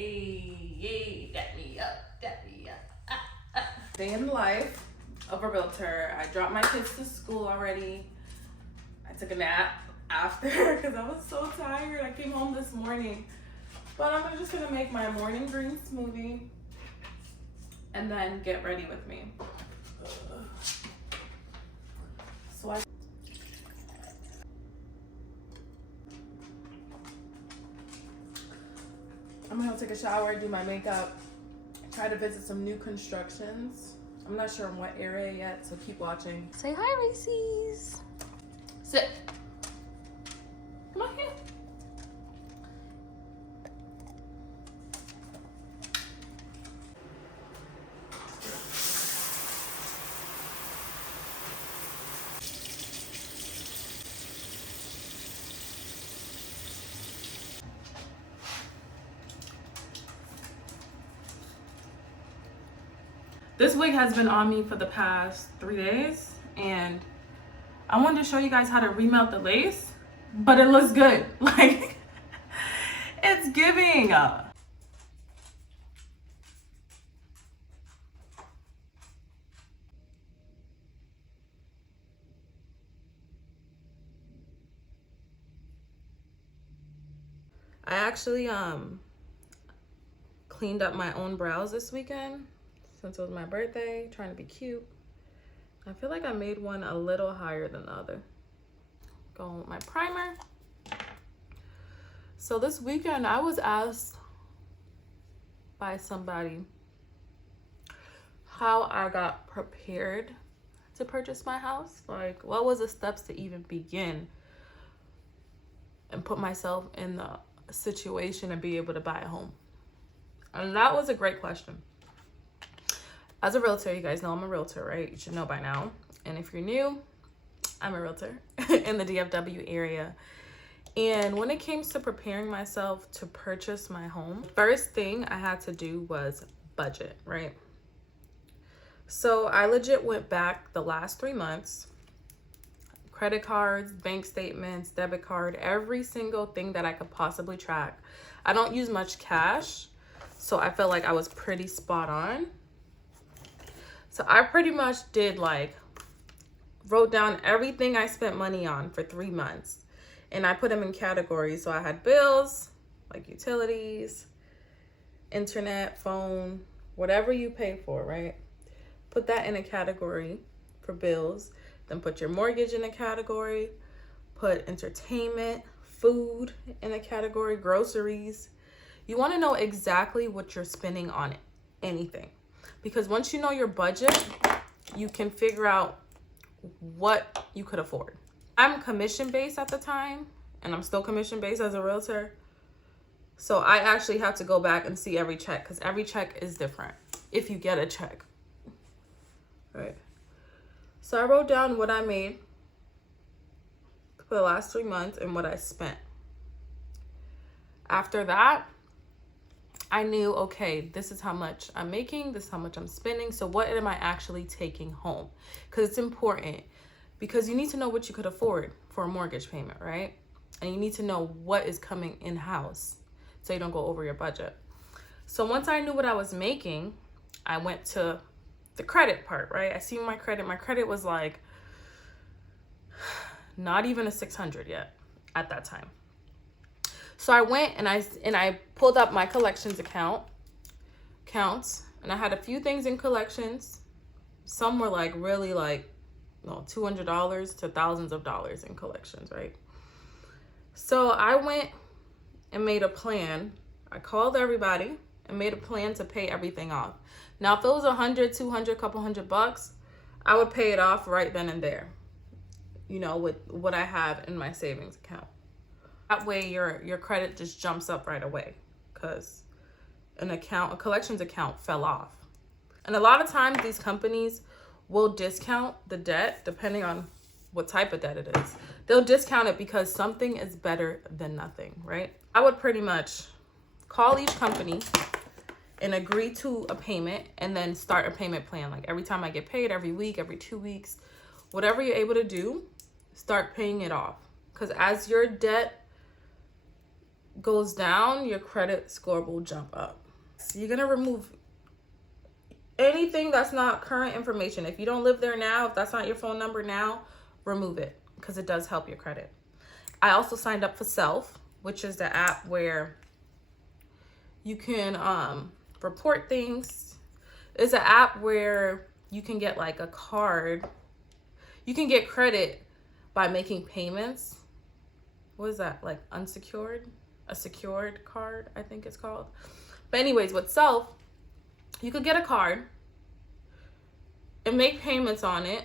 Hey, dap me up. Day in the life of a realtor. I dropped my kids to school already. I took a nap after because I was so tired. I came home this morning. But I'm just gonna make my morning green smoothie and then get ready with me. So I'm gonna take a shower, do my makeup, try to visit some new constructions. I'm not sure in what area yet, so keep watching. Say hi, Reese's. Sit. Come on here. This wig has been on me for the past 3 days, and I wanted to show you guys how to remelt the lace, but it looks good. Like, it's giving. I actually cleaned up my own brows this weekend since it was my birthday, trying to be cute. I feel like I made one a little higher than the other. Going with my primer. So this weekend I was asked by somebody how I got prepared to purchase my house. Like, what was the steps to even begin and put myself in the situation and be able to buy a home? And that was a great question. As a realtor, you guys know I'm a realtor, right? You should know by now. And if you're new, I'm a realtor in the DFW area. And when it came to preparing myself to purchase my home, first thing I had to do was budget, right? So I legit went back the last 3 months, credit cards, bank statements, debit card, every single thing that I could possibly track. I don't use much cash, so I felt like I was pretty spot on. So I pretty much did wrote down everything I spent money on for 3 months, and I put them in categories. So I had bills, like utilities, internet, phone, whatever you pay for, right? Put that in a category for bills. Then put your mortgage in a category, put entertainment, food in a category, groceries. You want to know exactly what you're spending on anything, because once you know your budget, you can figure out what you could afford. I'm commission-based at the time, and I'm still commission-based as a realtor. So I actually have to go back and see every check, because every check is different if you get a check. Right. So I wrote down what I made for the last 3 months and what I spent. After that, I knew, okay, this is how much I'm making, this is how much I'm spending. So what am I actually taking home? Because it's important, because you need to know what you could afford for a mortgage payment, right? And you need to know what is coming in-house so you don't go over your budget. So once I knew what I was making, I went to the credit part, right? I see my credit. My credit was like not even a 600 yet at that time. So I went and I pulled up my collections counts, and I had a few things in collections. Some were really $200 to thousands of dollars in collections, right? So I went and made a plan. I called everybody and made a plan to pay everything off. Now, if it was 100, 200, couple $100, I would pay it off right then and there, with what I have in my savings account. That way your credit just jumps up right away, because a collections account fell off. And a lot of times these companies will discount the debt depending on what type of debt it is. They'll discount it because something is better than nothing, right? I would pretty much call each company and agree to a payment, and then start a payment plan. Like every time I get paid, every week, every 2 weeks, whatever you're able to do, start paying it off. Because as your debt goes down, your credit score will jump up. So you're gonna remove anything that's not current information. If you don't live there now, if that's not your phone number now, remove it, because it does help your credit. I also signed up for Self, which is the app where you can report things. It's an app where you can get like a card. You can get credit by making payments. What is that? Like unsecured? A secured card, I think it's called. But anyways, with Self, you could get a card and make payments on it,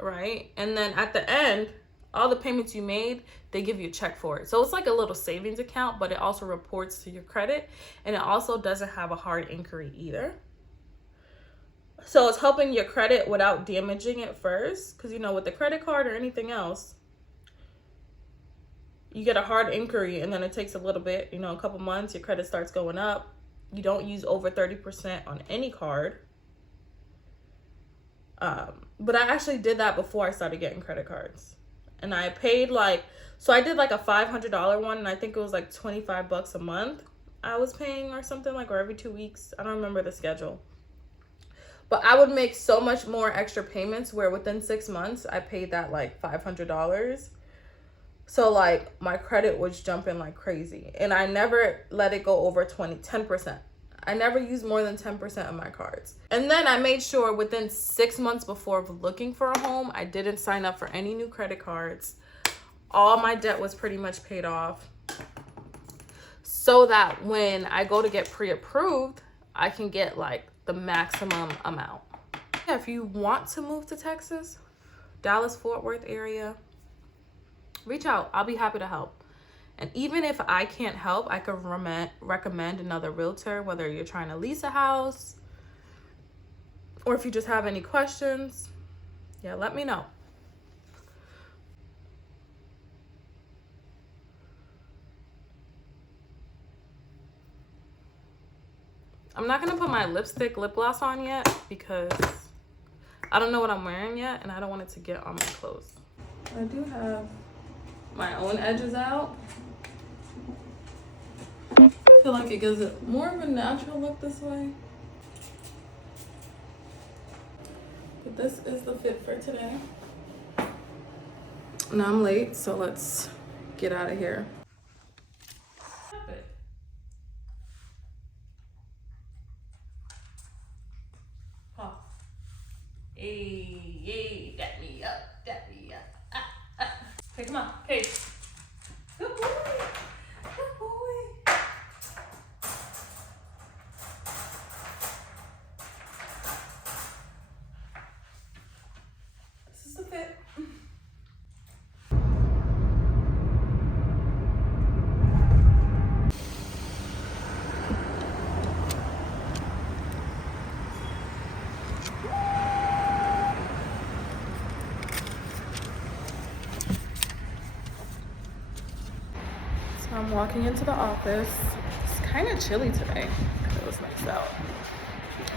right? And then at the end, all the payments you made, they give you a check for it. So it's like a little savings account, but it also reports to your credit, and it also doesn't have a hard inquiry either. So it's helping your credit without damaging it first, because you know, with the credit card or anything else, you get a hard inquiry and then it takes a little bit, you know, a couple months, your credit starts going up. You don't use over 30% on any card. But I actually did that before I started getting credit cards. And I paid like, so I did like a $500 one, and I think it was like $25 a month I was paying or something, like, or every 2 weeks. I don't remember the schedule. But I would make so much more extra payments where within 6 months I paid that like $500. So like my credit was jumping like crazy. And I never let it go over 10%. I never used more than 10% of my cards. And then I made sure within 6 months before looking for a home, I didn't sign up for any new credit cards. All my debt was pretty much paid off, so that when I go to get pre-approved, I can get like the maximum amount. If you want to move to Texas, Dallas-Fortworth area, reach out. I'll be happy to help. And even if I can't help, I could recommend another realtor, whether you're trying to lease a house or if you just have any questions. Yeah, let me know. I'm not gonna put my lip gloss on yet because I don't know what I'm wearing yet and I don't want it to get on my clothes. I do have my own edges out. I feel like it gives it more of a natural look this way. But this is the fit for today. Now I'm late, so let's get out of here. Hey, dap me up, dap me up. Hey, come on, hey. Good boy, good boy. This is the fit. I'm walking into the office. It's kind of chilly today. It was nice out.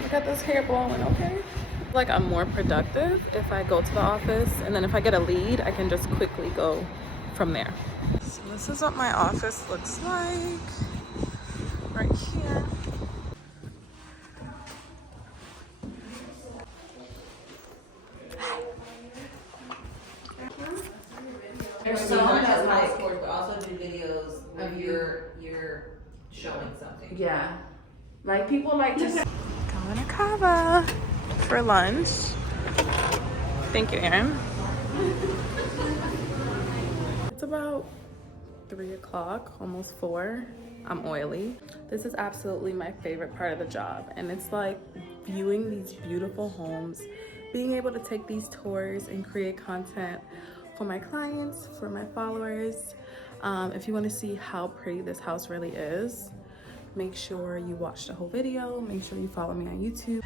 Look at this hair blowing, okay? Like I'm more productive if I go to the office, and then if I get a lead, I can just quickly go from there. So this is what my office looks like right here. There's someone that's high scores, but also do videos where you're showing something. Yeah. Like people like to going to Cava for lunch. Thank you, Erin. It's about 3 o'clock, almost 4. I'm oily. This is absolutely my favorite part of the job, and it's like viewing these beautiful homes, being able to take these tours and create content for my clients, for my followers. If you want to see how pretty this house really is, make sure you watch the whole video. Make sure you follow me on YouTube.